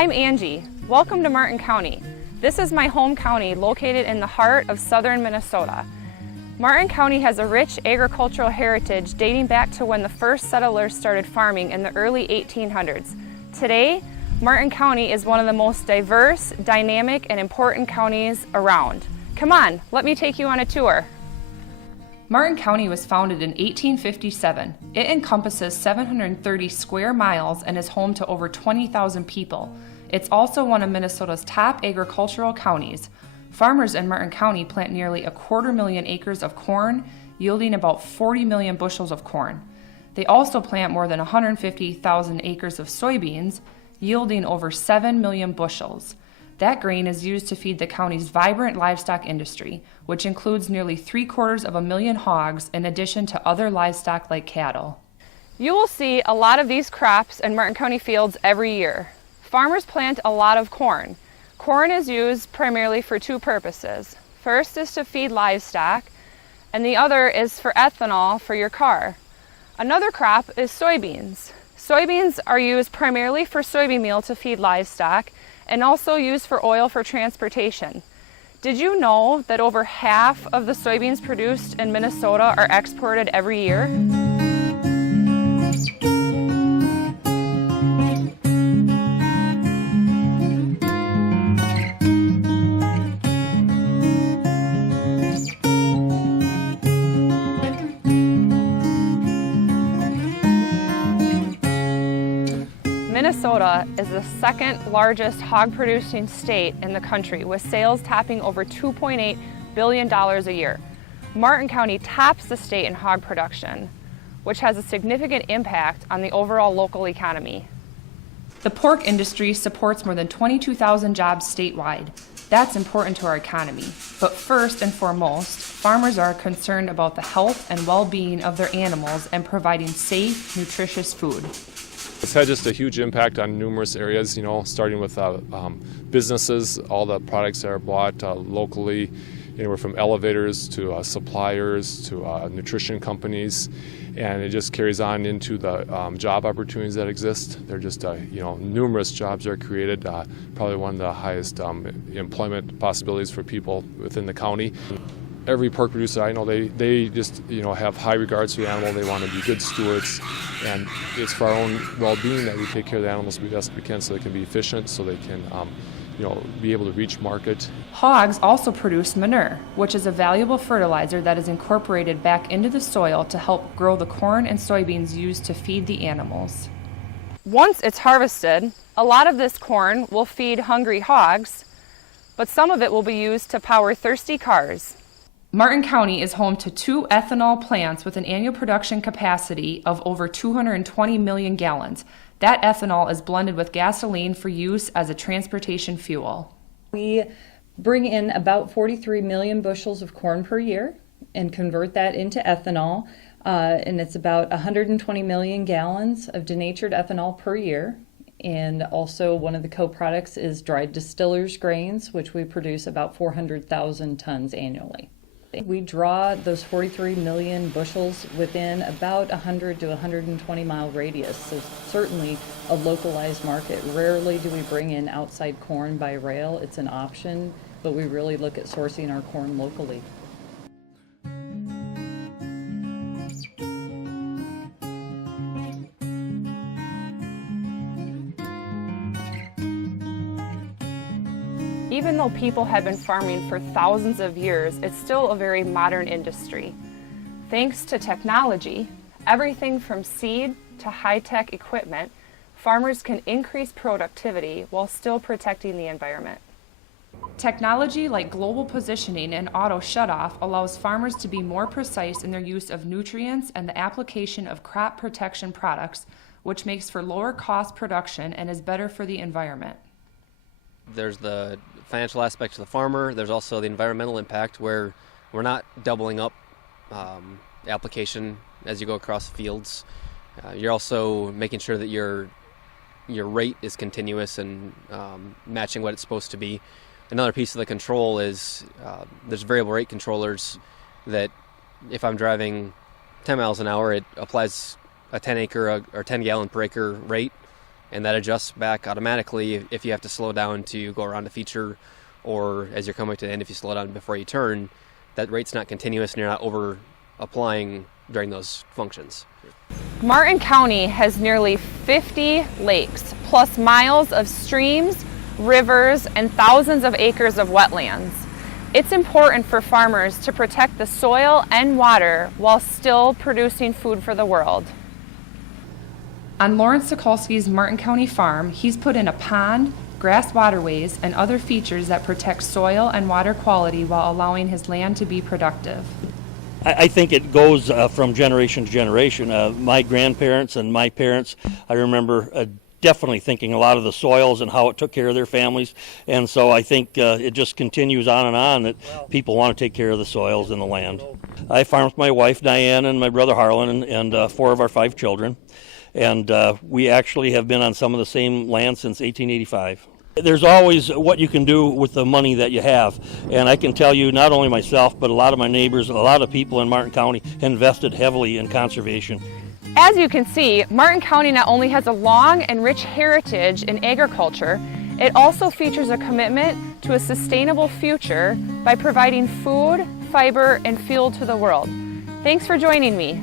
I'm Angie. Welcome to Martin County. This is my home county located in the heart of southern Minnesota. Martin County has a rich agricultural heritage dating back to when the first settlers started farming in the early 1800s. Today, Martin County is one of the most diverse, dynamic, and important counties around. Come on, let me take you on a tour. Martin County was founded in 1857. It encompasses 730 square miles and is home to over 20,000 people. It's also one of Minnesota's top agricultural counties. Farmers in Martin County plant nearly 250,000 acres of corn, yielding about 40 million bushels of corn. They also plant more than 150,000 acres of soybeans, yielding over 7 million bushels. That grain is used to feed the county's vibrant livestock industry, which includes nearly 750,000 hogs in addition to other livestock like cattle. You will see a lot of these crops in Martin County fields every year. Farmers plant a lot of corn. Corn is used primarily for two purposes. First is to feed livestock, and the other is for ethanol for your car. Another crop is soybeans. Soybeans are used primarily for soybean meal to feed livestock, and also used for oil for transportation. Did you know that over half of the soybeans produced in Minnesota are exported every year? Minnesota is the second largest hog producing state in the country, with sales topping over $2.8 billion a year. Martin County tops the state in hog production, which has a significant impact on the overall local economy. The pork industry supports more than 22,000 jobs statewide. That's important to our economy. But first and foremost, farmers are concerned about the health and well-being of their animals and providing safe, nutritious food. It's had just a huge impact on numerous areas, starting with businesses, all the products that are bought locally, anywhere from elevators to suppliers to nutrition companies, and it just carries on into the job opportunities that exist. There are just numerous jobs are created, probably one of the highest employment possibilities for people within the county. Every pork producer I know, they just have high regards for the animal. They want to be good stewards, and it's for our own well-being that we take care of the animals the best we can, so they can be efficient, so they can be able to reach market. Hogs also produce manure, which is a valuable fertilizer that is incorporated back into the soil to help grow the corn and soybeans used to feed the animals. Once it's harvested, a lot of this corn will feed hungry hogs, but some of it will be used to power thirsty cars. Martin County is home to 2 ethanol plants with an annual production capacity of over 220 million gallons. That ethanol is blended with gasoline for use as a transportation fuel. We bring in about 43 million bushels of corn per year and convert that into ethanol, and it's about 120 million gallons of denatured ethanol per year. And also one of the co-products is dried distillers grains, which we produce about 400,000 tons annually. We draw those 43 million bushels within about 100 to 120 mile radius, so certainly a localized market. Rarely do we bring in outside corn by rail. It's an option, but we really look at sourcing our corn locally. Even though people have been farming for thousands of years, it's still a very modern industry. Thanks to technology, everything from seed to high-tech equipment, farmers can increase productivity while still protecting the environment. Technology like global positioning and auto shutoff allows farmers to be more precise in their use of nutrients and the application of crop protection products, which makes for lower cost production and is better for the environment. There's the financial aspect to the farmer. There's also the environmental impact, where we're not doubling up application as you go across the fields. You're also making sure that your rate is continuous and matching what it's supposed to be. Another piece of the control is there's variable rate controllers that if I'm driving 10 miles an hour, it applies a 10 acre or 10 gallon per acre rate. and that adjusts back automatically if you have to slow down to go around a feature, or as you're coming to the end, if you slow down before you turn, that rate's not continuous and you're not over applying during those functions. Martin County has nearly 50 lakes, plus miles of streams, rivers, and thousands of acres of wetlands. It's important for farmers to protect the soil and water while still producing food for the world. On Lawrence Sokolsky's Martin County farm, he's put in a pond, grass waterways, and other features that protect soil and water quality while allowing his land to be productive. I think it goes from generation to generation. My grandparents and my parents, I remember definitely thinking a lot of the soils and how it took care of their families. And so I think it just continues on that people want to take care of the soils and the land. I farm with my wife, Diane, and my brother, Harlan, and 4 of our 5 children. And we actually have been on some of the same land since 1885. There's always what you can do with the money that you have. And I can tell you, not only myself, but a lot of my neighbors, a lot of people in Martin County invested heavily in conservation. As you can see, Martin County not only has a long and rich heritage in agriculture, it also features a commitment to a sustainable future by providing food, fiber, and fuel to the world. Thanks for joining me.